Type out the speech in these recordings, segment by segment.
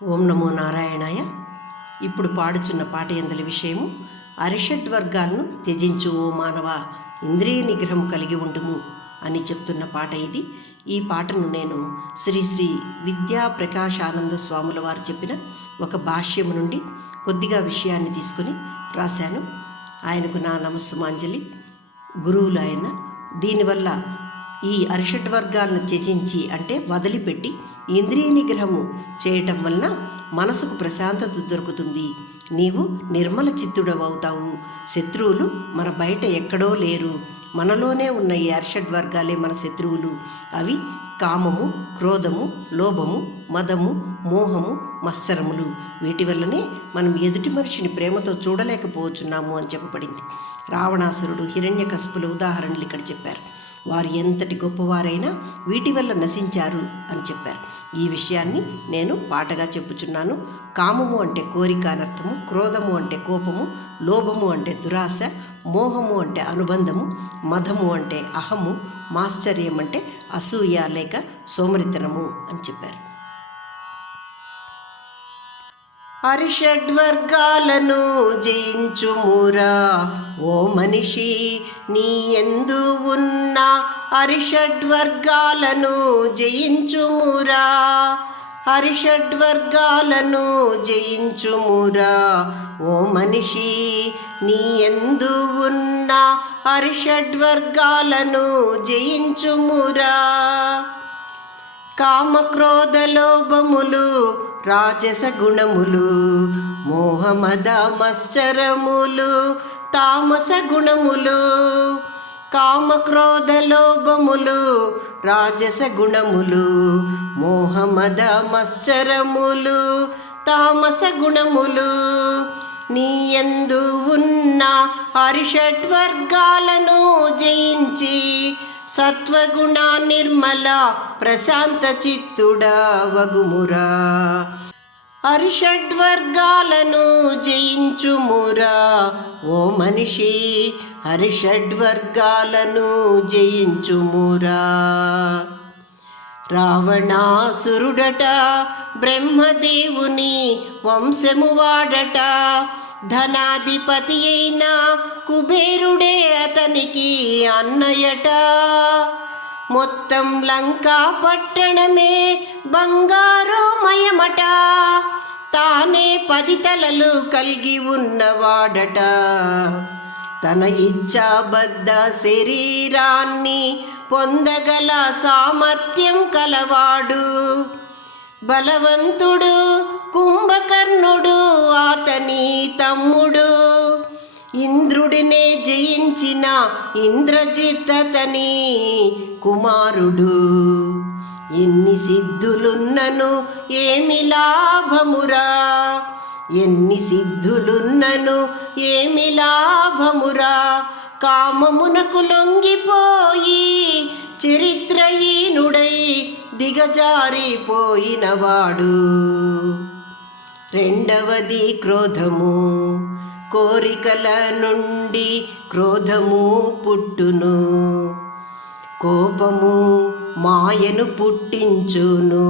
ఓం నమో నారాయణాయ. ఇప్పుడు పాడుచున్న పాట ఎందలి విషయము అరిషడ్వర్గాలను త్యజించు ఓ మానవ, ఇంద్రియ నిగ్రహం కలిగి ఉండుము అని చెప్తున్న పాట ఇది. ఈ పాటను నేను శ్రీ శ్రీ విద్యా ప్రకాశానంద స్వాముల వారు చెప్పిన ఒక భాష్యము నుండి కొద్దిగా విషయాన్ని తీసుకుని రాశాను. ఆయనకు నా నమస్సుమాంజలి. గురువులు ఆయన. దీనివల్ల ఈ అరిషడ్వర్గాలను త్యజించి అంటే వదిలిపెట్టి ఇంద్రియ నిగ్రహము చేయటం వలన మనసుకు ప్రశాంతత దొరుకుతుంది. నీవు నిర్మల చిత్తుడవవుతావు. శత్రువులు మన బయట ఎక్కడో లేరు, మనలోనే ఉన్న ఈ అరిషడ్వర్గాలే మన శత్రువులు. అవి కామము, క్రోధము, లోభము, మదము, మోహము, మత్సరములు. వీటి వల్లనే మనం ఎదుటి మనిషిని ప్రేమతో చూడలేకపోతున్నాము అని చెప్పబడింది. రావణాసురుడు, హిరణ్యకశిపుల ఉదాహరణలు ఇక్కడ చెప్పారు. వారు ఎంతటి గొప్పవారైనా వీటి వల్ల నశించారు అని చెప్పారు. ఈ విషయాన్ని నేను పాటగా చెప్పుచున్నాను. కామము అంటే కోరిక అనర్థము, క్రోధము అంటే కోపము, లోభము అంటే దురాశ, మోహము అంటే అనుబంధము, మదము అంటే అహము, మాశ్చర్యం అంటే అసూయ లేక సోమరితనము అని చెప్పారు. అరిషడ్వర్గాలను జయించుమురా ఓ మనిషి, నీ యందు ఉన్న అరిషడ్వర్గాలను జయించుమురా. అరిషడ్వర్గాలను జయించుమురా ఓ మనిషి, నీ యందు ఉన్న అరిషడ్వర్గాలను జయించుమురా. కామక్రోధ లోభములు, రాజస గుణములు, మోహమద మత్సరములు, తామస గుణములు. కామక్రోధ లోభములు, రాజస గుణములు, మోహమద మత్సరములు, తామస గుణములు. నీ యందు ఉన్న అరిషడ్వర్గాలను జయించి సత్వగుణ నిర్మల ప్రశాంత చిత్తుడా వగుమురా. అరిషడ్వర్గాలను జయించుమురా ఓ మనిషి, అరిషడ్వర్గాలను జయించుమురా. రావణాసురుడట బ్రహ్మదేవుని వంశము వాడట, ధనాధిపతి అయిన కుబేరుడే అతనికి అన్నయట. మొత్తం లంకా పట్టణమే బంగారుమయమట, తానే 10 తలలు కలిగి ఉన్నవాడట. తన ఇచ్ఛాబద్ధ శరీరాన్ని పొందగల సామర్థ్యం కలవాడు. బలవంతుడు కుంభకర్ణుడు అతని తమ్ముడు. ఇంద్రుడినే జయించిన ఇంద్రజిత్ అతని కుమారుడు. ఎన్ని సిద్ధులున్నను ఏమి లాభమురా, ఎన్ని సిద్ధులున్నను ఏమి లాభమురా. కామమునకు లొంగిపోయి చరిత్రహీనుడై దిగజారిపోయినవాడు. రెండవది క్రోధము. కోరికల నుండి క్రోధము పుట్టును. కోపము మాయను పుట్టించును.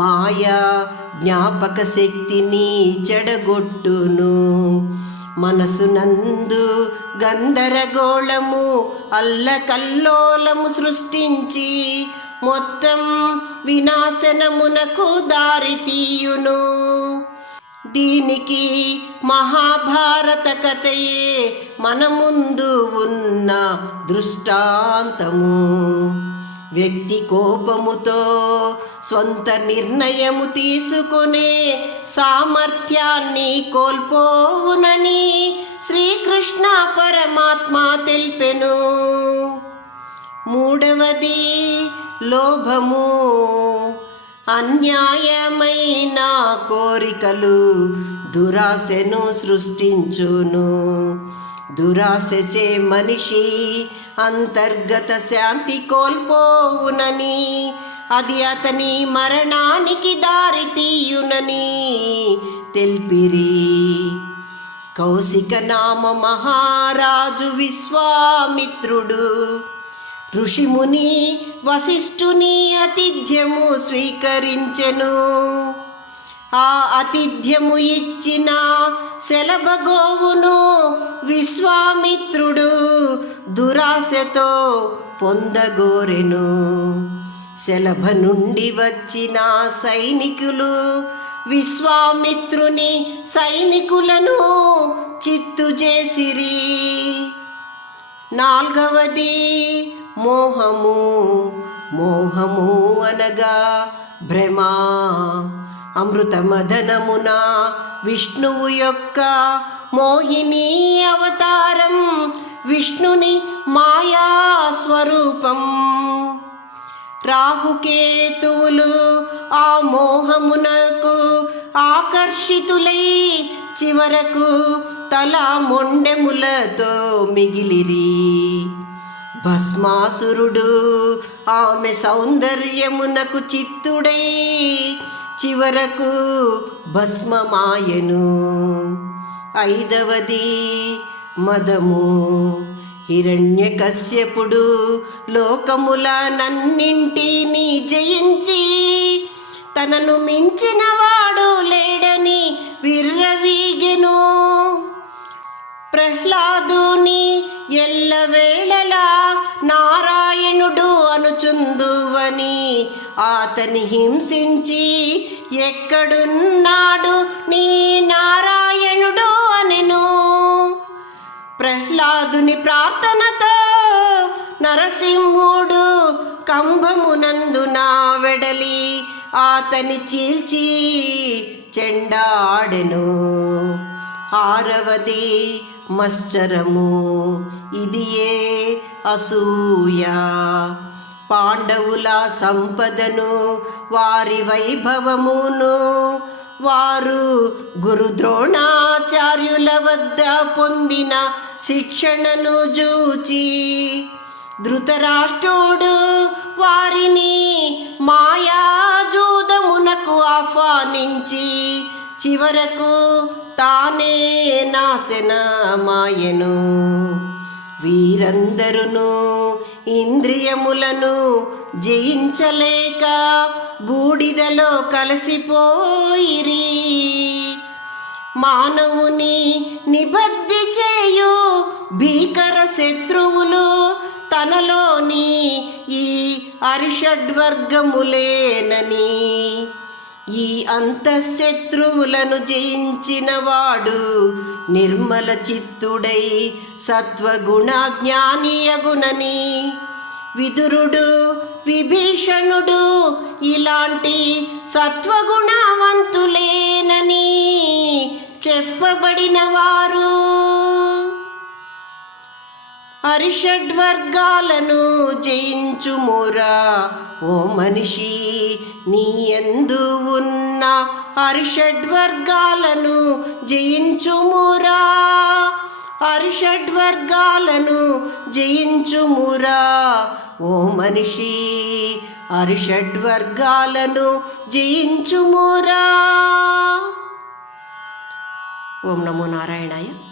మాయ జ్ఞాపక శక్తిని చెడగొట్టును. మనసునందు గందరగోళము అల్లకల్లోలము సృష్టించి మొత్తం వినాశనమునకు దారితీయును. దీనికి మహాభారత కథయే మన ముందు ఉన్న దృష్టాంతము. వ్యక్తి కోపముతో స్వంత నిర్ణయము తీసుకునే సామర్థ్యాన్ని కోల్పోవునని శ్రీకృష్ణ పరమాత్మ తెలిపెను. మూడవది లోభము. అన్యాయమైన కోరికలు దురాశను సృష్టించును. దురాశచే మనిషి అంతర్గత శాంతి కోల్పోవునని, అది అతని మరణానికి దారితీయునని తెలిపిరి. కౌశిక నామ మహారాజు విశ్వామిత్రుడు ఋషిముని వశిష్ఠుని ఆతిథ్యము స్వీకరించెను. ఆ ఆతిథ్యము ఇచ్చిన శలభగోవును విశ్వామిత్రుడు దురాశతో పొందగోరెను. శలభ నుండి వచ్చిన సైనికులు విశ్వామిత్రుని సైనికులను చిత్తు చేసిరి. నాల్గవది మోహము. మోహము అనగా భ్రమ. అమృతమదనమున విష్ణువు యొక్క మోహిని అవతారం, విష్ణుని మాయా స్వరూపం. రాహుకేతువులు ఆ మోహమునకు ఆకర్షితులై చివరకు తల మొండెములతో మిగిలిరి. భస్మాసురుడు ఆమె సౌందర్యమునకు చిత్తుడై చివరకు భస్మమాయను. ఐదవది మదము. హిరణ్యకశ్యపుడు లోకములనన్నింటినీ జయించి తనను మించిన వాడు లేడని విర్రవీగెను. ప్రహ్లాదుని ఎల్లవేళలా నారాయణుడు అనుచుందువని అతని హింసించి ఎక్కడున్నాడు నీ నారాయణుడు అనెను. ప్రహ్లాదుని ప్రార్థనతో నరసింహుడు కంభమునందున వెడలి అతని చీల్చి చెండాడెను. ఆరవది మత్సరము. ఇదియే అసూయ. పాండవుల సంపదను వారి వైభవమును వారు గురు ద్రోణాచార్యుల వద్ద పొందిన శిక్షణను చూచి ధృతరాష్ట్రుడు వారిని మాయాజూదమునకు ఆహ్వానించి చివరకు తానే నాశనమాయెను. వీరందరును ఇంద్రియములను జయించలేక బూడిదలో కలిసిపోయిరి. మానవుని నిబద్ధి చేయు భీకర శత్రువులు తనలోని ఈ అరిషడ్వర్గములేనని, ఈ అంతఃశత్రువులను జయించిన వాడు నిర్మల చిత్తుడై సత్వగుణ జ్ఞానియగునని విదురుడు విభీషణుడు ఇలాంటి సత్వగుణవంతులేనని చెప్పబడిన వారు. అరిషడ్వర్గాలను జయించుమురా ఓ మనిషి, నీ యందు ఉన్న అరిషడ్వర్గాలను జయించుమురా. అరిషడ్వర్గాలను జయించుమురా ఓ మనిషి, అరిషడ్వర్గాలను జయించుమురా. ఓం నమో నారాయణాయ.